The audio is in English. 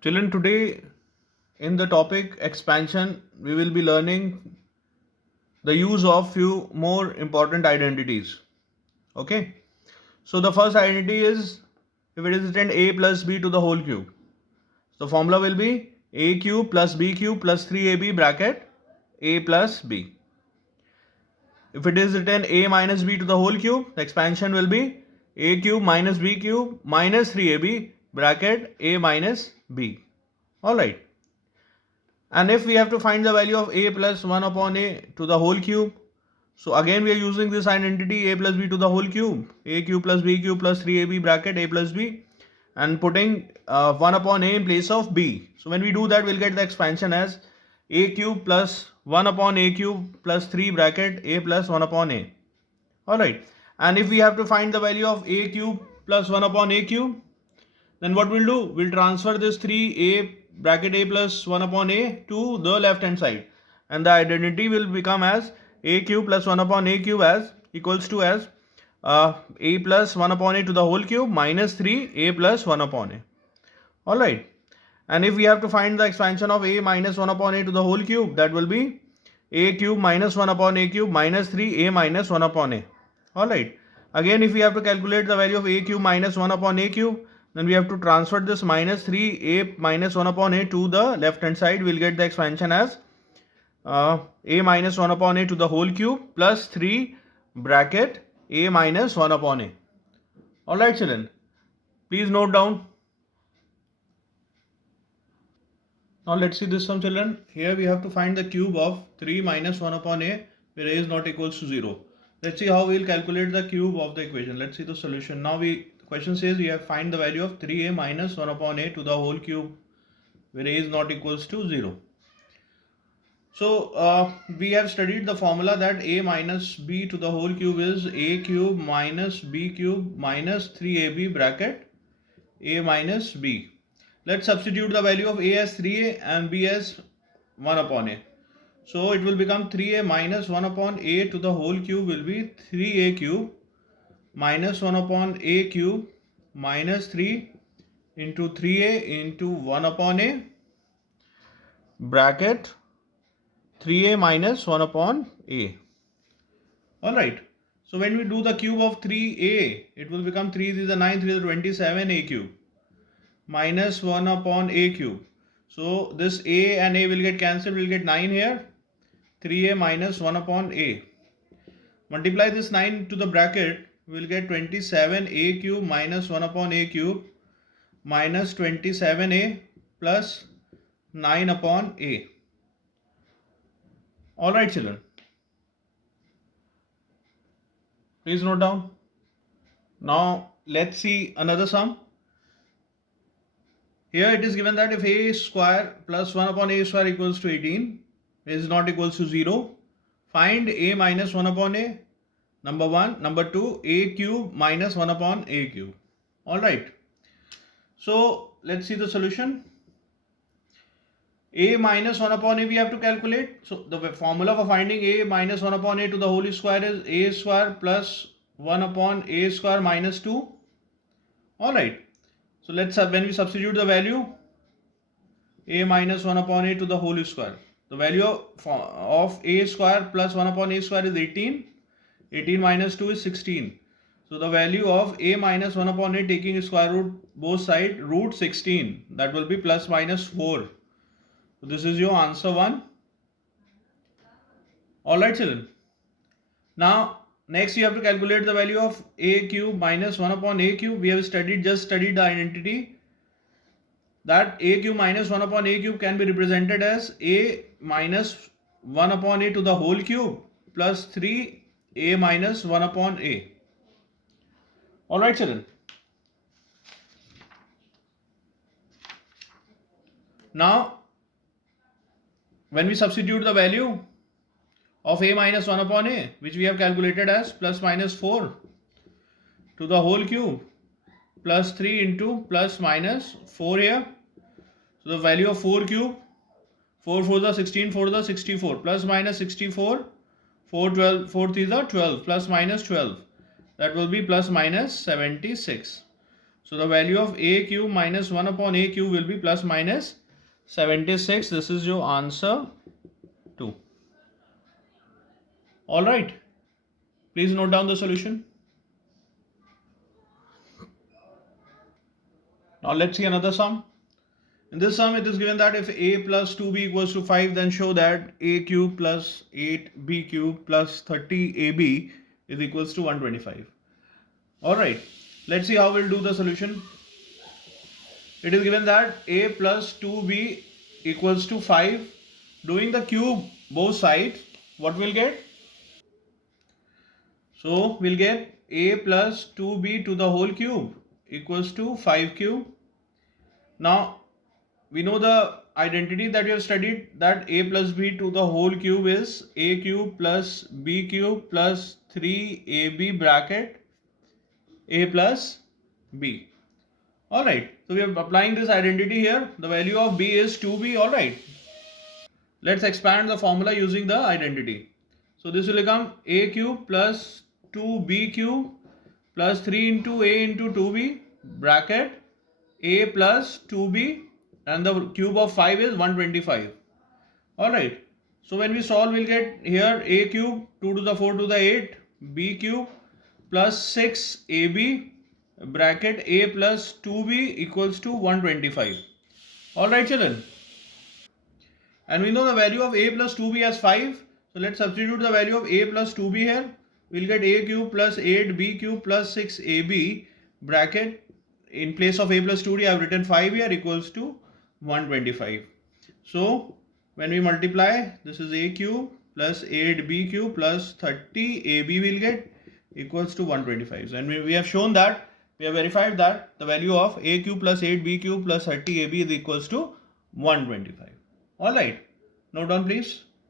Children, today in the topic expansion, we will be learning the use of few more important identities. Okay. So the first identity is if it is written a plus b to the whole cube. The formula will be a cube plus b cube plus 3ab bracket a plus b. If it is written a minus b to the whole cube, the expansion will be a cube minus b cube minus 3ab bracket a minus b. Alright. And if we have to find the value of a plus 1 upon a to the whole cube, so again we are using this identity a plus b to the whole cube, a cube plus b cube plus 3ab bracket a plus b, and putting 1 upon a in place of b. So when we do that, we'll get the expansion as a cube plus 1 upon a cube plus 3 bracket a plus 1 upon a. Alright. And if we have to find the value of a cube plus 1 upon a cube, then what we'll do? We'll transfer this 3a bracket a plus 1 upon a to the left hand side, and the identity will become as a cube plus 1 upon a cube as equals to as a plus 1 upon a to the whole cube minus 3a plus 1 upon a. Alright. And if we have to find the expansion of a minus 1 upon a to the whole cube, that will be a cube minus 1 upon a cube minus 3a minus 1 upon a. Alright. Again, if we have to calculate the value of a cube minus 1 upon a cube, then we have to transfer this minus 3a minus 1 upon a to the left hand side. We'll get the expansion as a minus 1 upon a to the whole cube plus 3 bracket a minus 1 upon a. Alright children, please note down. Now let's see this sum children. Here we have to find the cube of 3 minus 1 upon a where a is not equals to 0. Let's see how we will calculate the cube of the equation. Let's see the solution. Now the question says we have find the value of 3a minus 1 upon a to the whole cube where a is not equals to 0. So we have studied the formula that a minus b to the whole cube is a cube minus b cube minus 3ab bracket a minus b. Let's substitute the value of a as 3a and b as 1 upon a. So it will become 3a minus 1 upon a to the whole cube will be 3a cube minus 1 upon a cube minus 3 into 3a into 1 upon a bracket 3a minus 1 upon a. Alright. So when we do the cube of 3a, it will become 3 is the 9, 3 is the 27 a cube minus 1 upon a cube. So this a and a will get cancelled, we'll get 9 here, 3a minus 1 upon a. Multiply this 9 to the bracket, we'll get 27a cube minus 1 upon a cube minus 27a plus 9 upon a. Alright children, please note down. Now let's see another sum. Here it is given that if a square plus 1 upon a square equals to 18 is not equals to 0, find a minus 1 upon a, number 1. Number 2, a cube minus 1 upon a cube. Alright. So let's see the solution. A minus 1 upon a we have to calculate. So the formula for finding a minus 1 upon a to the whole square is a square plus 1 upon a square minus 2. Alright. So when we substitute the value a minus 1 upon a to the whole square, the value of a square plus 1 upon a square is 18. 18 minus 2 is 16. So the value of a minus 1 upon a taking square root both sides root 16, that will be plus minus 4. So this is your answer 1. Alright children. Now next you have to calculate the value of a cube minus 1 upon a cube. We have just studied the identity that a cube minus 1 upon a cube can be represented as a minus 1 upon a to the whole cube plus 3a minus 1 upon a. Alright children. Now when we substitute the value of a minus 1 upon a, which we have calculated as plus minus 4 to the whole cube plus 3 into plus minus 4 here. So the value of 4 cube, 4 4 the 16, 4 the 64 plus minus 64, 4 12, 4 is the 12 plus minus 12, that will be plus minus 76. So the value of a cube minus 1 upon a cube will be plus minus 76. This is your answer 2. Alright. Please note down the solution. Now let's see another sum. In this sum, it is given that if a plus 2b equals to 5, then show that a cube plus 8b cube plus 30ab is equals to 125. Alright, let's see how we'll do the solution. It is given that a plus 2b equals to 5. Doing the cube both sides, what we'll get? So we'll get a plus 2b to the whole cube equals to 5 cube. Now we know the identity that we have studied, that a plus b to the whole cube is a cube plus b cube plus 3ab bracket a plus b. Alright, so we are applying this identity here. The value of b is 2b. Alright, let's expand the formula using the identity. So this will become a cube plus 2b cube plus 3 into a into 2b bracket a plus 2b, and the cube of 5 is 125. Alright, so when we solve, we'll get here a cube 2 to the 4 to the 8 b cube plus 6ab bracket a plus 2b equals to 125. Alright children, and we know the value of a plus 2b as 5. So let's substitute the value of a plus 2b here. We'll get a cube plus 8b cube plus 6ab bracket, in place of a plus 2d I have written 5 here, equals to 125. So when we multiply, this is a cube plus 8b cube plus 30ab will get equals to 125. And we have shown that, we have verified that the value of a cube plus 8b cube plus 30ab is equals to 125. Alright, note down please.